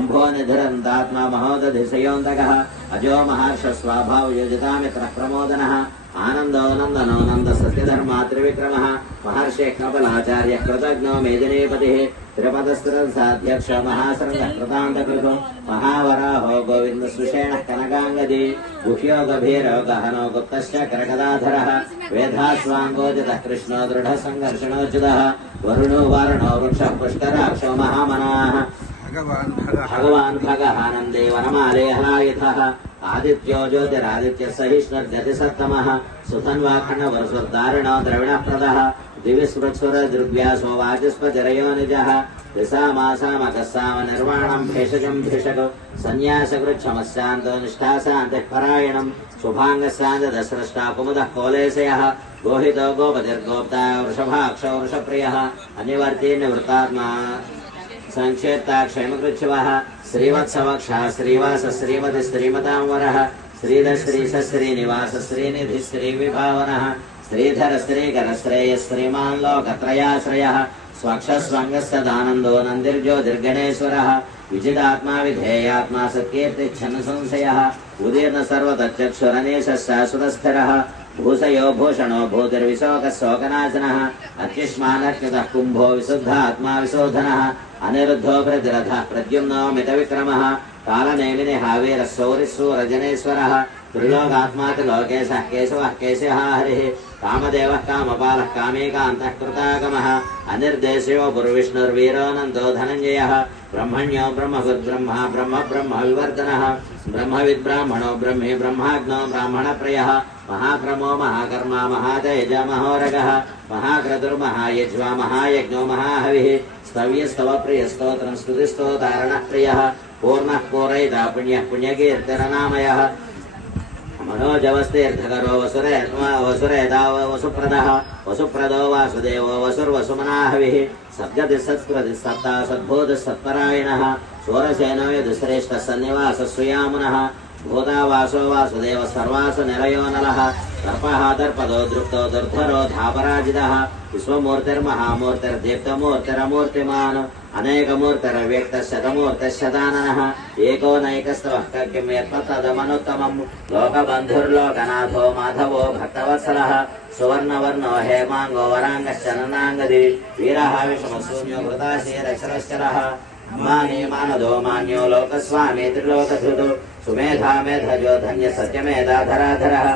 अंभोनिधिरन्तात्मा महोदधिशयोऽन्तकः अजो महर्षस्वाभावयोजितामित्रः प्रमोदनः आनन्दो नन्दनो नन्दसत्यधर्मा त्रिविक्रमः महर्षिः कपिलाचार्यः कृतज्ञो मेदिनीपतिः त्रिपदस्त्रसाध्यक्ष महासृङ्गः कृतान्तकृतो महावराहो गोविन्दसुषेणः कनकाङ्गदी गुह्यो गभीरो गहनो गुप्तश्च करकदाधरः वेधास्वाङ्गोजितः कृष्णो दृढसङ्घर्षणोचितः वरुणो वारणो वृक्षः पुष्कराक्षो महामनाः भगवान् भगहानन्दे वनमाले हलायुधः आदित्यो ज्योतिरादित्य सहिष्णुर्जति सत्तमः सुधन्वाखण्डवरसुर्दारिणो द्रविणप्रदः दिविस्मृत्सुर दृग्व्यासो वाचस्पतिरयो निजः दिशामासामकस्साम निर्वाणम् भेषजम् भिषको सन्न्यासकृच्छमस्यान्तो निष्ठासान्तः परायणम् शुभाङ्गस्यान्ददस्रष्टा कुमुदः कोलेशयः गोहितो गोपतिर्गोप्ता वृषभाक्षो वृषप्रियः अनिवर्ती निवृत्तात्मा संक्षेप्ता क्षेमकृच्छवः श्रीवत्सवक्षः श्रीवास श्रीमति श्रीमतांवरः श्रीधर श्रीश श्रीनिवास श्रीनिधि श्रीविभावनः श्रीधर श्रीकर श्रेय श्रीमान् लोकत्रयाश्रयः स्वक्षस्वङ्गस्सदानन्दो नन्दिर्ज्योतिर्गणेश्वरः विजितात्मा विधेयात्मा सत्कीर्तिच्छन्न संशयः उदीर्न सर्वतच्चक्षुरनेशः शाश्वतस्थिरः भूषयो भूषणो भूतिर्विशोकः शोकनाशनः अत्युष्मानर्कृतः कुम्भो विशुद्धात्मा विशोधनः अनिरुद्धो प्रतिरथः प्रद्युम्नो मितविक्रमः कालनेमिनिः वीरः शौरिशूरजनेश्वरः त्रिलोकात्मा त्रिलोकेशः केशवः केशः हरिः कामदेवः कामपालः कामेकान्तः कृतागमः अनिर्देशयो गुरुविष्णुर्वीरोऽनन्दो धनञ्जयः ब्रह्मण्यो ब्रह्मभुद्ब्रह्मा ब्रह्म ब्रह्म विवर्धनः ब्रह्मविद्ब्राह्मणो ब्रह्मे ब्रह्माग्नो ब्राह्मणप्रियः महाक्रमो महाकर्मा महातेज महोरगः महाक्रतुर्महायज्वा महायज्ञो महाहविः स्तव्यस्तवप्रियस्तोत्रम् स्तुतिस्तोतारणः प्रियः पूर्णः पूरयिता पुण्यः पुण्यकीर्तिरनामयः मनोजवस्तीर्थकरो वसुरेता वसुप्रदः वसुप्रदो वासुदेवो वसुर्वसुमनाहविः सद्गति सत्कृति सत्ता सद्भूतः सत्परायणः शूरसेनो यदुश्रेष्ठः सन्निवासः सुयामुनः भूतावासो वासुदेव सर्वासु निलयो नलः दर्पः दर्पदो दृप्तो दुर्धरो धापराजितः विश्वमूर्तिर्महामूर्तिर्दीप्तमूर्तिरमूर्तिमान् अनेकमूर्तिरव्यक्तः शतमूर्तिः शताननः एको नैकस्तवः किं यत्तदमनुत्तमम् लोकबन्धुर्लोकनाथो माधवो भक्तवत्सलः सुवर्णवर्णो हेमाङ्गो वराङ्गश्चननाङ्गदी वीरः विषमशून्यो घृताशीरशरश्चरः माने मानदो मान्यो लोकस्वामी त्रिलोकधृतो सुमेधा मेधजो धन्य सत्यमेधाधराधरः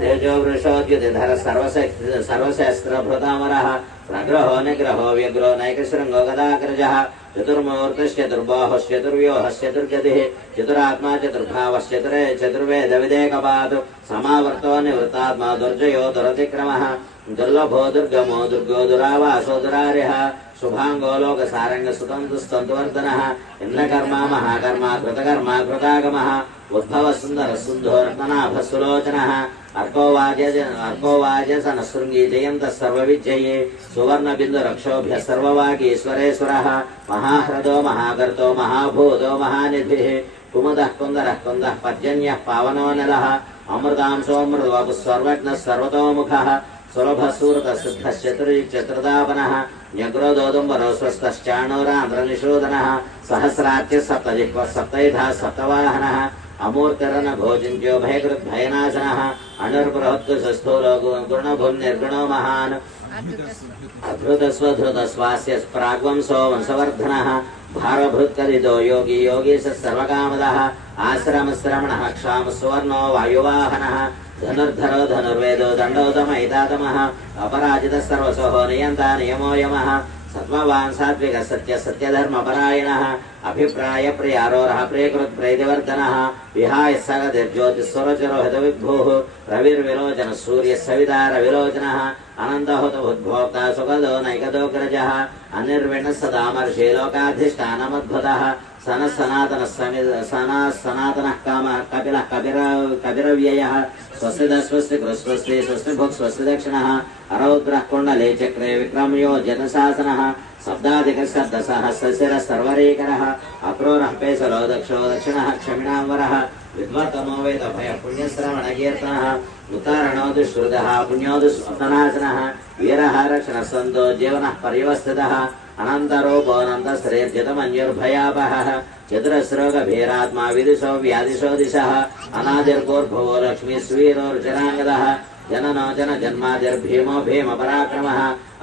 तेजो वृषोद्युतिधर सर्वशस्त्रभृतामरः प्रग्रहो निग्रहो व्यग्रो नैकशृङ्गो गदाग्रजः चतुर्मूर्तिश्चतुर्बाहुश्चतुर्व्यूहश्चतुर्गतिः चतुरात्मा चतुर्भावश्चतुरे चतुर्वेदविदेकपातु समावर्तो निवृत्तात्मा दुर्जयो दुरतिक्रमः दुर्लभो दुर्गमो दुर्गो दुरावासो दुरार्यः शुभांगो लोकसारंग सुतंतुस्तंतुवर्धनः इंद्रकर्मा महाकर्मा कृतकर्मा कृतागमः उद्भव सुंदर सुंदो रत्नाभ सुलोचनः अर्कोवाजसन शृंगी जयन्तः सर्वविजये सुवर्ण बिंदु रक्षोभ्य सर्ववागीश्वरेश्वरः महाह्रदो महागर्तो महाभूतो महानिधिः कुमुदः कुन्दरः कुन्दः पर्जन्यः पावनो नलः अमृतांशो मृद्वपुः सर्वज्ञः सर्वतोमुखः सुलभः सूरतः सिद्धः चतुर्दापनः न्यग्रोदोदुम्बरो स्वस्थश्चाणूरान्ध्रनिषूदनः सहस्राच्य सप्तजिह्वः सप्तैधः सप्तवाहनः अमूर्तिरनघोचिन्त्यो भयकृद्भयनाशनः अणुर्बृहत्स्थूलो गुणभुर्निर्गुणो महान् अधृतस्वधृतस्वास्य प्राग्वंसो वंशवर्धनः भारभृत्करितो योगी योगीश सर्वकामदः आश्रमश्रमणः क्षाम सुवर्णो वायुवाहनः धनुर्धरो धनुर्वेदो दण्डोदमैतातमः अपराजितः सर्वसहो नियन्ता नियमो यमः सत्त्ववान् सात्विकः सत्य सत्यधर्मपरायणः अभिप्राय प्रियारोरः प्रियकृत्प्रीतिवर्धनः विहाय सगतिर्ज्योतिस्वरचरो हितविद्भुः रविर्विलोचनः सूर्यः सविता रविलोचनः अनन्तहुतभुद्भोक्ता सुखदो नैकदोग्रजः अनिर्विण्णः सदामर्षि लोकाधिष्ठानमद्भुतः सनः सनातनः काम कपिलः कपिरव्ययः स्वस्ति स्वस्ति स्वस्ति स्वस्ति भुक् स्वस्ति दक्षिणः अरौद्रः कुण्डले चक्रे विक्रम्यो जनशासनः शब्दाधिकः शब्दसहस्रशिरः सर्वरीकरः अक्रूरः पेसरो दक्षो दक्षिणः क्षमिणाम्बरः विद्वत्तमो वेद भय पुण्यश्रवणकीर्तनः उतारणो दुष्कृतः पुण्यो दुष्पनाशनः वीरः रक्षणसन्दो जीवनः पर्यवस्थितः अनन्तरोपोऽनन्तश्रेर्जितमन्युर्भयापहः चतुरस्रोगभीरात्मा विदिशो व्यादिशो दिशः अनादिर्भूर्भुवो लक्ष्मीस्वीरोर्जनाङ्गदः जननो जनजन्मादिर्भीमो भीमपराक्रमः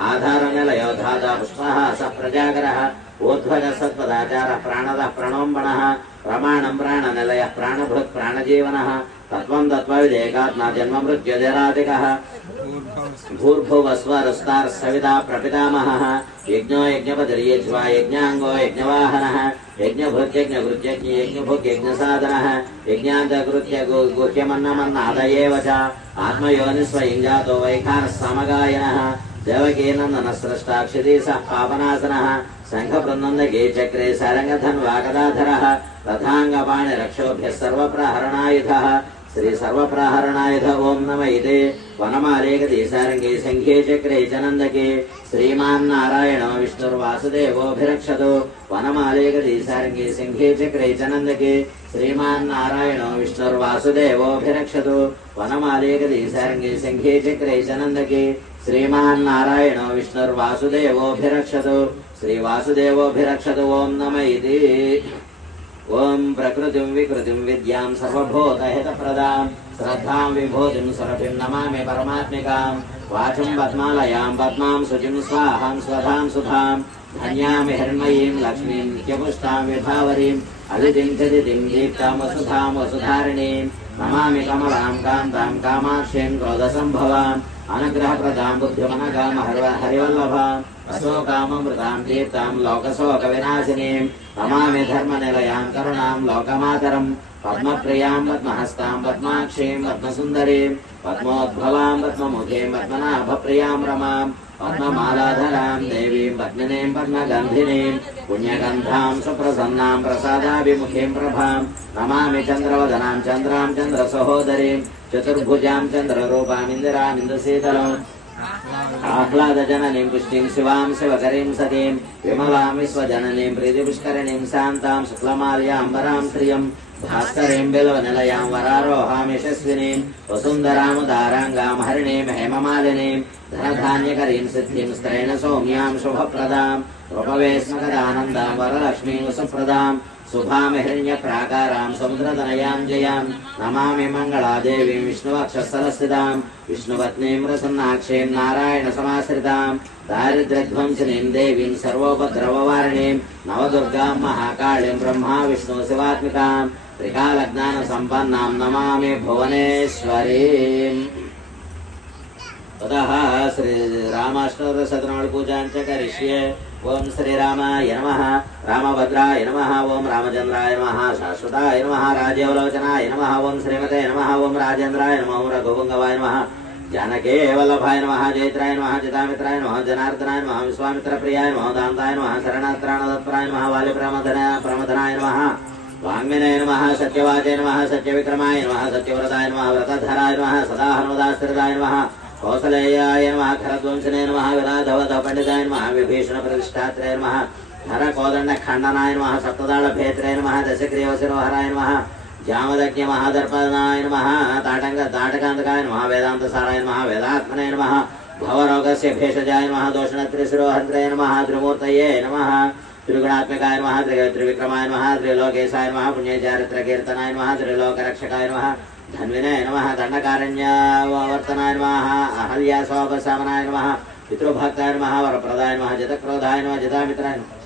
आधारनिलयो धाता पुष्पः स प्रजागरः ऊर्ध्वज सत्पदाचारः प्राणदः प्रणोम्बणः प्रमाणं प्राणनिलयः प्राणभृत् प्राणजीवनः तत्त्वं तत्त्वविदेकात्मा जन्ममृत्युजरादिकः भूर्भुवस्वरुस्ताः सविता प्रपितामहः यज्ञो यज्ञपतिर्यज्वा यज्ञाङ्गो यज्ञवाहनः यज्ञभृत्यज्ञभृत्यज्ञ यज्ञभुग्यज्ञसाधनः यज्ञान्तकृत्य गुह्यमन्नमन्नादयेव च आत्मयोनिस्वयं जातो वैखानः समगायनः देवकीनन्दनस्रष्टाक्षितीसः पापनाशनः शङ्खवृन्दन्दके चक्रे सारङ्गधन्वागदाधरः रथाङ्गपाणिरक्षोभ्यः सर्वप्रहरणायुधः श्री सर्वप्रहरणायुध ओं नम इति वनमालेकति सारङ्गे शङ्खे चक्रे च नन्दके श्रीमान् नारायणो विष्णुर्वासुदेवोऽभिरक्षतु वनमालेकति सारङ्गे शङ्खे चक्रे च नन्दके श्रीमान् नारायणो विष्णुर्वासुदेवोऽभिरक्षतु वनमालेकति सारङ्गे शङ्खे चक्रे च नन्दके श्रीमान् नारायणो विष्णुर्वासुदेवोऽभिरक्षतु श्रीवासुदेवोऽभिरक्षतु ओं नम इति ओं प्रकृतिं विकृतिं विद्यां सर्वभूतहितप्रदां श्रद्धां विभूतिं सुरभिं नमामि परमात्मिकां वाचं पद्मालयां पद्मां शुचिं स्वाहां स्वधां सुधां धन्यां हिरण्मयीं लक्ष्मीं नित्यपुष्टां विभावरीं अदितिं चदितिं दीप्तां वसुधां वसुधारिणीं नमामि कमलां कान्तां कामाक्षीं क्रोधसम्भवाम् अनुग्रहप्रदां बुद्धिमनगां हरिवल्लभाम् अशोकाममृतां दीप्तां लोकशोकविनाशिनीं नमामि धर्मनिलयां करुणां लोकमातरं पद्मप्रियां पद्महस्तां पद्माक्षीं पद्मसुन्दरीं पद्मोद्भवां पद्ममुखीं पद्मनाभप्रियां रमां पद्ममालाधरां देवीं पद्मिनीं पद्मगन्धिनीं पुण्यगन्धां सुप्रसन्नां प्रसादाभिमुखीं प्रभां नमामि चन्द्रवदनां चन्द्रां चन्द्रसहोदरीं चतुर्भुजां चन्द्ररूपां इन्दिरामिन्दुशीतलम् आह्लादजननीं पुष्टिं शिवां शिवकरीं सतीं विमलां विश्वजननीं प्रीतिपुष्करिणीं शान्तां शुक्लमाल्याम्बरां श्रियं भास्करीं बिल्वनिलयां वरारोहां यशस्विनीं वसुन्धरामुदाराङ्गां हरिणीं हेममालिनीं धनधान्यकरीं सिद्धिं स्त्रैण सौम्यां शुभप्रदां रूपवेश्मकदानन्दां वरलक्ष्मीं सुप्रदां शुभां हिरण्यप्राकारां समुद्रतनयां जयां नमामि मङ्गलादेवीं विष्णुवक्षस्थलस्थितां विष्णुपत्नीं प्रसन्नाक्षीं नारायणसमाश्रितां दारिद्र्यध्वंसिनीं देवीं सर्वोपद्रववारिणीं नवदुर्गां महाकाळीं ब्रह्मा विष्णु शिवात्मिकां त्रिकालज्ञानसम्पन्नां नमामि भुवनेश्वरीम् ततः श्रीरामाष्टोत्तरशतनाम पूजां च करिष्ये ओं श्रीरामाय नमः रामभद्राय नमः ओं रामचन्द्राय नमः शाश्वताय नमः राजीवलोचनाय नमः ओं श्रीमते नमः ओं राजेन्द्राय नमः ओं रघुपुङ्गवाय नमः जानके वल्लभाय नमः जयत्राय नमः चितामित्राय नमः जनार्दनाय नमः विश्वामित्रप्रियाय नमः दान्ताय नमः शरणात्त्राणतत्पराय नमः वालिप्रमथनाय नमः वाङ्मने नमः सत्यवाचे नमः सत्यविक्रमाय नमः सत्यव्रताय नमः व्रतधराय नमः सदा हनुमदास्त्रिताय नमः कौसलेयाय नमः खरध्वंसने नमः विराधवधपण्डिताय नमः विभीषणप्रतिष्ठात्रे नमः हरकोदण्डखण्डनाय नमः सप्तदाळभेत्रे नमः दशग्रीवशिरोहराय नमः जामदज्ञमहादर्पणाय नमः ताटकान्तकाय नमः वेदान्तसाराय नमः वेदात्मने नमः भवरोगस्य भेषजाय नमः दोषणत्रिशिरोहन्त्रे नमः त्रिमूर्तये नमः त्रिगुणात्मकाय नमः त्रिविक्रमाय नमः त्रिलोकेशाय नमः पुण्यचारित्रकीर्तनाय नमः त्रिलोकरक्षकाय नमः धन्विने नमः दण्डकारण्यावर्तनाय नमः अहल्यासोपशमनाय नमः पितृभक्ताय नमः वरप्रदाय नमः जितक्रोधाय नमः जितामित्राय नमः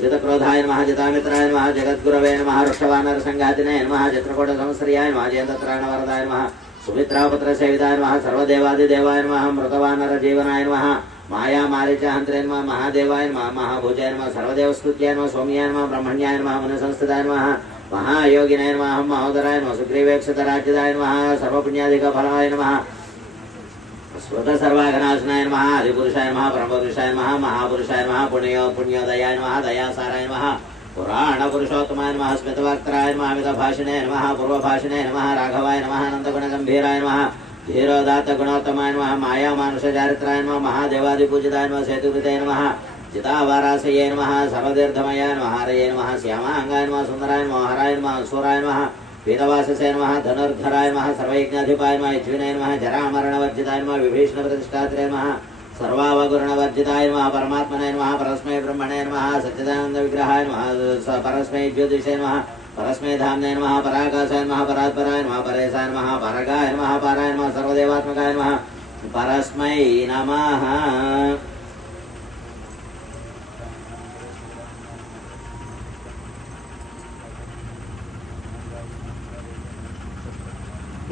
जितक्रोधाय नमः जितामित्राय नमः जगद्गुरवे नमः वृषभानरसङ्घातिने नमः चित्रकूटसंश्रियाय नमः जयन्तत्राणवरदाय नमः सुमित्रापुत्रसेविताय नमः सर्वदेवादिदेवाय नमः मृतवानरजीवनाय नमः माया मारीचहन्त्रे नमः महादेवाय नमः महाभुजाय नमः सर्वदेवस्तुत्याय नमः सौम्याय नमः ब्रह्मण्याय नमः मनसंस्थिताय नमः महायोगिनाय नमः महोदराय नमः सुग्रीवेक्षितराज्यदाय नमः सर्वपुण्याधिकफलाय नमः स्वतसर्वाघनाशनाय नमः आदिपुरुषाय नमः परमपुरुषाय नमः महापुरुषाय नमः पुण्योदयाय नमः दयासाराय नमः पुराणपुरुषोत्तमाय नमः स्मितवक्त्राय नमः मितभाषिणे नमः पूर्वभाषिणे नमः राघवाय नमः अनन्तगुणगम्भीराय नमः धीरोदात्त गुणोत्तमाय नमः माया मानुषचारित्राय नमः महादेवादिपूजिताय नमः सेतुकृते नमः जितावारासये नमः सर्वतीर्थमयाय नमः हरये नमः श्यामांगाय नमः सुंदराय नमः हराय नमः सूराय नमः वेदवाससे नमः धनुर्धराय नमः सर्वयज्ञाधिपाय नमः यज्विनाय नमः जरामरणवर्जिताय नमः विभीषणप्रतिष्ठात्रे नमः सर्वावगुणवर्जिताय नमः परमात्मने नमः परस्मै ब्रह्मणे नमः सच्चिदानन्दविग्रहाय नमः परस्मै ज्योतिषे नमः परस्मै धाम्ने नमः पराकाशाय नमः परात्पराय नमः परेशाय नमः परगाय नमः पाराय नमः सर्वदेवात्मकाय नमः परस्मै नमः।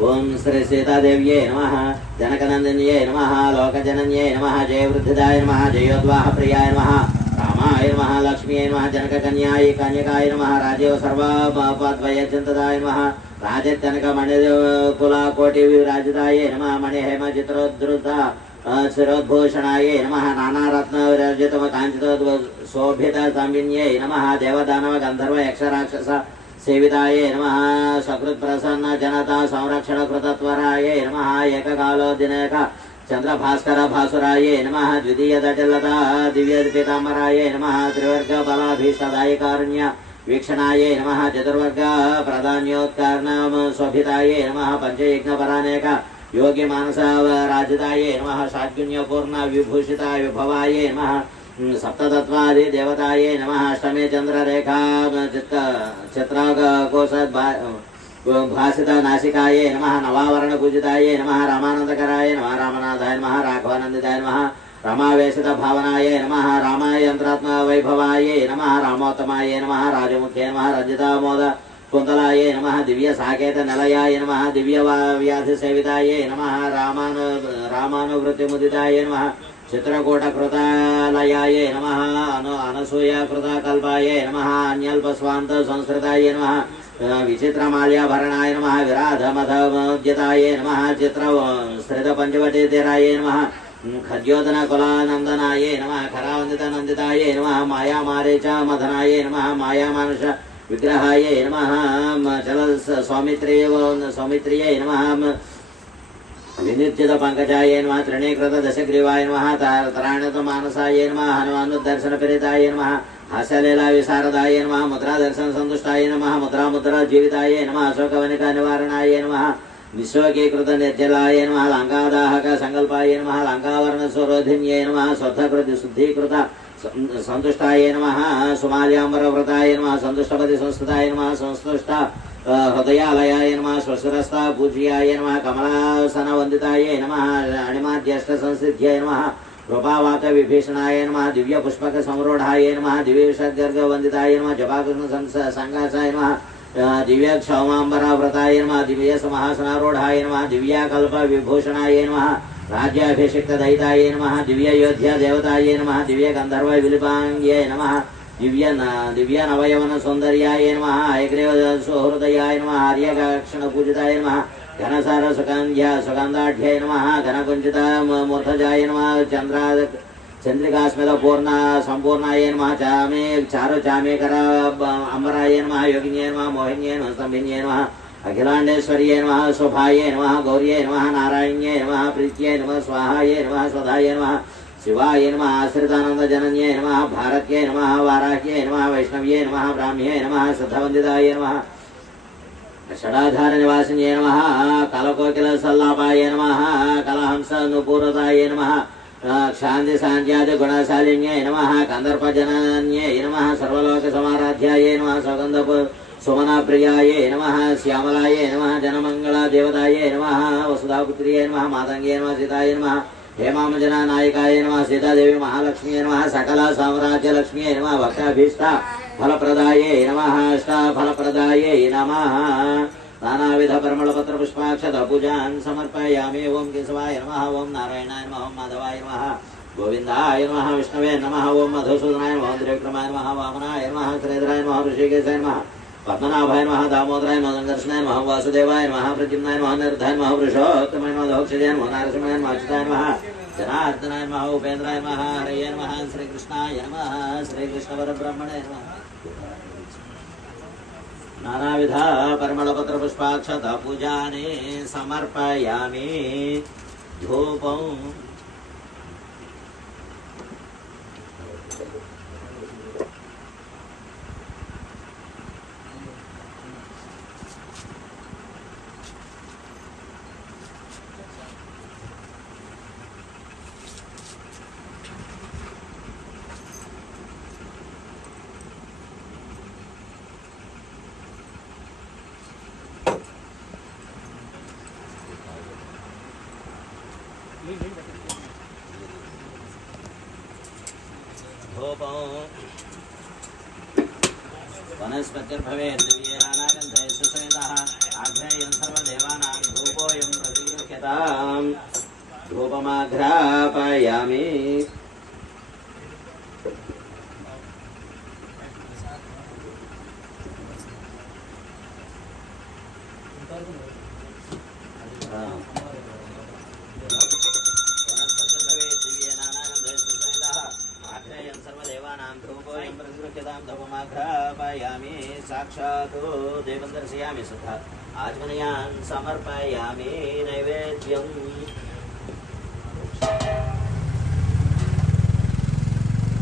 ओम श्री सीतादेव्ये नमः जनकनंदिन्ये नमः लोकजनन्ये नमः जयवृद्धिदाय नमः जयोद्वाह प्रियाय नमः रामाय नमः लक्ष्मीये नमः जनककन्याय कन्यकाय नमः राजीव सर्वपद्वयचिन्तदाय नमः राजत्यनकमणिकुला कोटि विराजिताय नमः मणिहेम चित्रोद्धृता शिरोद्भूषणाय नमः नानारत्न विराजितम काञ्चितोशोभित सांबिन्ये नमः देवदानव गन्धर्व यक्षराक्षस सेविताये नमः सकृत् प्रसन्न जनता संरक्षण कृतत्वराये नमः एककालो दिनक चंद्रभास्कर भासुराये नमः द्वितीय दटलता दिव्य पीतांबराये नमः त्रिवर्ग बलाभीष्टदायि कारुण्य वीक्षणाये नमः चतुर्वर्ग प्रधान्योत्कर्णम शोभिताये नमः पंचयज्ञपरानेक योगी मानस राजिताये नमः षड्गुण्य पूर्ण विभूषिताय विभवाये नमः सप्ततत्वादि देवताये नमः अष्टमे चंद्ररेखा चित्राकोश भासित नासिकाये नमः नवावरण पूजिताये नमः रामानंदकराये नमः रामनाथाय नमः राघवानंदिताय नमः रामावेशित भावनाये नमः रामायंत्रात्म वैभवाये नमः रामोत्तमाये नमः राजमुख्ये नमः रंजितामोद कुंतलाये नमः दिव्य साकेत निलयाय नमः दिव्य व्याधि सेविताये नमः रामानुवृत्तिमुदिताये नमः चित्रकूट कृतालयाये नमः अनसूया कृतकल्पाये नमः अन्यल्पस्वान्त संस्कृताये नमः विचित्रमाल्याभरणाय नमः विराधमधमुद्यताये नमः चित्र स्त्रित पंचवटीतीराये नमः खद्योदन कुलानंदनाये नमः खरावंदितानंदिताये नमः माया मारीच मदनाये नमः माया मानुष विग्रहाये नमः चल सौमित्रिये नमः विनिर्जित पंकजाय नमः तृणीकृत दशग्रीवाय नमः तराणित मानसाय नमः हनुमानुदर्शन प्रेरिताय नमः हास्यलीला विशारदाय नमः मुद्रा दर्शन संतुष्टाय नमः मुद्रा जीविताय नमः अशोकवनिका निवारणाय नमः विश्वकीकृत निर्जलाय नमः लंकादाहक संकल्पाय नमः लंकावरण स्वरोधिन्ये नमः स्वर्थकृत शुद्धीकृत संतुष्टाय नमः सुमाल्याम्बर व्रताय नमः संतुष्टपति संस्कृताय नमः संस्तुष्ट हृदयालयाय नमः स्वशुरस्था पूज्याय नमः कमलासन वंदिताय नमः अणिमाद्यष्ट संसिद्ध्यै नमः रूपावाक विभीषणाय नमः दिव्य पुष्पक संरूढ़ाय नमः दिव्य विषद्गर्ग वंदिताय नमः जपाकृष्ण संगासाय नमः दिव्य क्षौमांबरा व्रताय नमः दिव्य समासनारूढ़ाय नमः दिव्याकल्प विभूषणाय नमः राज्याभिषिक्त दयिताय नमः दिव्य योध्या देवताय नमः दिव्य गंधर्व विलिपांग्ये नमः दिव्य नवयवन सौंदर्याय नमः हयग्रीव सुहृदयाय नमः आर्यक्षण पूजिताय नमः घनसार सुगंधाढ्याय नमः घनकुंजित मूर्धजाय नमः चंद्रिकास्मित पूर्ण संपूर्णाय नमः चारु चामेकर अंबराय नमः योगिन्ये नमः मोहिन्ये नमः स्तंभिन्ये नमः अखिलांडेश्वर्ये नमः शोभाये नमः गौर्ये नमः नारायण्ये नमः प्रीत्ये नमः स्वाहाये नमः स्वधाये नमः शिवाय नमः आश्रितानंद जनन्ये नमः भारत्ये नमः वाराह्ये नमः वैष्णव्ये नमः ब्राह्म्ये नमः श्रद्धवंदिताय नमः षडाधार निवासिन्ये नमः कलकोकिल सल्लापाय नमः कलहंस नुपूरताय नमः क्षांति शांत्यादि गुणशालिन्ये नमः कंदर्प जनन्ये नमः सर्वलोक समाराध्याय नमः सौगंध सुमना प्रियाय नमः श्यामलाय नमः जनमंगला देवताय नमः वसुधापुत्र्ये नमः मातंगे नमः सीताय नमः हेमांजना नायिकाय नमः सीतादेवी महालक्ष्मी नमः सकल साम्राज्य लक्ष्मी नमः भक्ताभीष्ट फलप्रदाय नमः अष्टा फलप्रदाय नमः नानाविध परिमलपत्र पुष्पाक्षत पूजान् समर्पयामि। ओम केशवाय नमः ओम नारायणाय नमः ओम माधवाय नमः गोविंदाय नमः विष्णवे नमः ओम मधुसूदनाय नमः त्रिविक्रमाय नमः वामनाय नमः श्रीधराय नमः ऋषिकेशाय नमः पद्मनाभाय नमः दामोदराय नमः दर्शनाय नमः वासुदेवाय नमः प्रद्युम्नाय नमः निर्धाय नमः पुरुषोत्तमाय नमः दक्षिणाय नमः नारसिंहाय नमः अच्युताय नमः जनार्दनाय नमः उपेन्द्राय नमः हरये नमः श्रीकृष्णाय नमः श्रीकृष्ण परब्रह्मणे नमः। नानाविध परिमलपत्र पुष्पाक्षत पूजाने समर्पयामि। धूपं वनस्पतिर्भवेत् दिव्येनानागन्धैः सुसंहितः आघ्रेयं सर्वदेवानां धूपोऽयं प्रतिगृह्यताम् धूपमाघ्रापयामि साक्षात् देवं दर्शयामि सुधा आचमनीयान् समर्पयामि नैवेद्यम्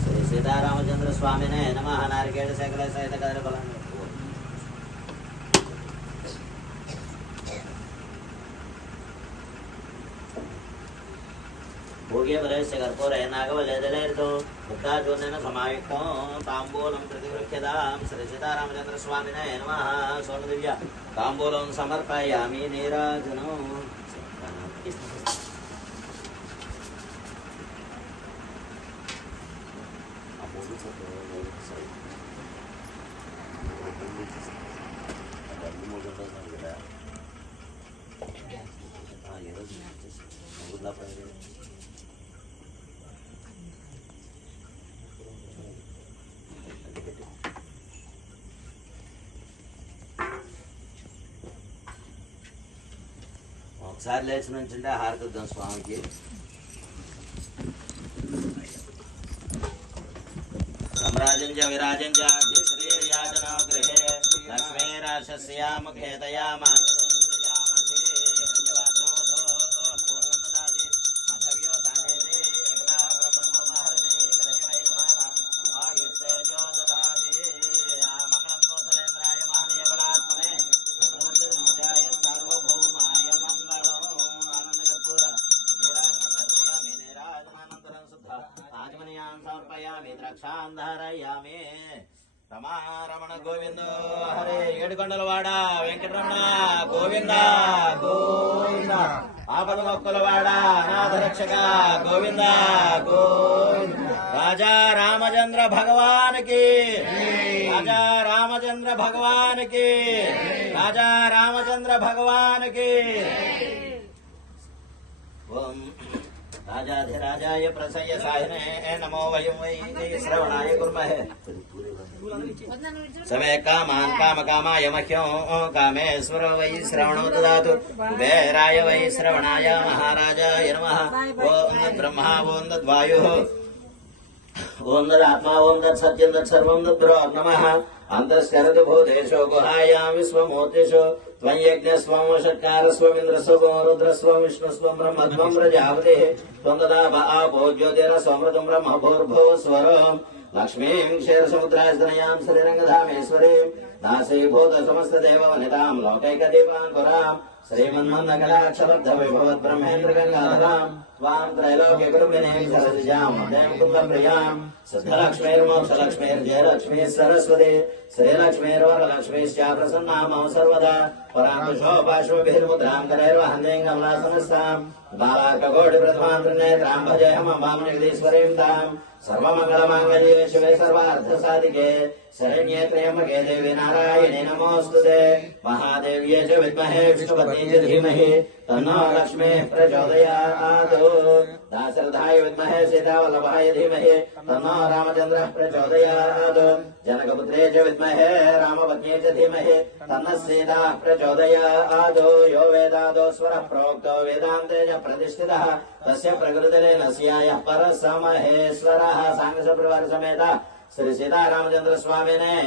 श्री सीतारामचंद्र स्वामिने नमः नारिकेल सकल सहित कदलीफलानि भोगे बलस्य कर्पूरे नागवल्यदलेर्तो मुक्ताचूर्णेन समायुक्तो ताम्बूलं प्रतिगृह्यतां श्री सीतारामचंद्र स्वामिने नमः स्वर्णदिव्य ताम्बूलं समर्पयामि नीराजनो ఒకసారి లేచి నుంచుంటే హారతిద్దాం స్వామికి सम्राजं च विराजं च श्रीर्याचनो गृहे लक्ष्मीराशस्या मुखे दया मातरं सृजामसे पूर्णदाति मधव्यो सानेते एकदा ब्रह्मणो महर्षि एकदशमैकमाना आयुष्तेजो ददाति मंगलं नोतरेन्द्राय महनीयगुणात्मने चक्रवर्तिराजाय सार्वभौमाय मंगलम् आनन्दकर्पूर नीराजनकर्पूयामि नीराजनानन्तरं शुद्ध आचमनीयान् समर्पयामि द्राक्षान् धारयामि రమారమణ గోవింద హరే ఏడుకొండలవాడ వెంకటరమణ గోవింద గోవింద ఆపద మొక్కలవాడ అనాథ రక్షక గోవింద గోవింద రాజా రామచంద్ర భగవానికి రాజా రామచంద్ర భగవానికి రాజా రామచంద్ర భగవానికి ఓం राजाधिराजाय प्रसय साहिने नमो वयं वै श्रवणाय कुर्महे समे कामान् कामकामाय मह्यं कामेश्वर वै श्रवणो ददातु कुबेराय वै श्रवणाय महाराजाय नमः ओं ब्रह्मा ओं तद्वायुः ओं तदात्मा ओं तत्सत्यं तत्सर्वं तद्ब्रो नमः अंतस्करति भूतेषु गुहायां विश्वमूर्तिषु त्वं यज्ञस्वं षट्कारस्वं इन्द्रस्वं रुद्रस्वं विष्णुस्वं ब्रह्मत्वं प्रजापतिः त्वं तदा आपो ज्योतिरस्वमृतं ब्रह्म भूर्भुवस्वरम् लक्ष्मीं क्षीरसमुद्रास्तनयां श्रीरङ्गधामेश्वरीं दासीभूत समस्तदेववनितां लौकैकदीपाङ्कुराम् श्रीमन्मन्दकटाक्षलब्धविभवद्ब्रह्मेन्द्रगङ्गाधरां त्वां त्रैलोक्यकुटुम्बिनीं सरसिजां मध्यं कुन्दप्रियां सिद्धलक्ष्मीर्मोक्षलक्ष्मीर्जयलक्ष्मीः सरस्वती श्रीलक्ष्मीर्वरलक्ष्मीश्च प्रसन्ना मम सर्वदा पराङ्कुशो पार्श्वभिर्मुद्रां करैर्वहन्तीं कमलासनस्तां बालार्ककोटिप्रथमां त्रिनेत्रां भजेऽहमम्बां जगदीश्वरीं तां सर्वमङ्गलमाङ्गल्ये शिवे सर्वार्थसाधिके शरण्ये त्र्यम्बके देवी नारायणे नमोऽस्तुते महादेव्ये च विद्महे विष्णुपत्नी च धीमहि तन्नो लक्ष्मीः प्रचोदयात् दाशरथाय विद्महे सीतावल्लभाय धीमहि तन्नो रामचन्द्रः प्रचोदयात् जनकपुत्रे च विद्महे रामपत्न्यै च धीमहि तन्नः सीताः प्रचोदयात् यो वेदादो स्वरः प्रोक्तो वेदान्ते च प्रतिष्ठितः तस्य प्रकृतिरेनस्यायः परः स महेश्वरः सांगसपरिवार समेत श्री सीतारामचंद्र स्वामिने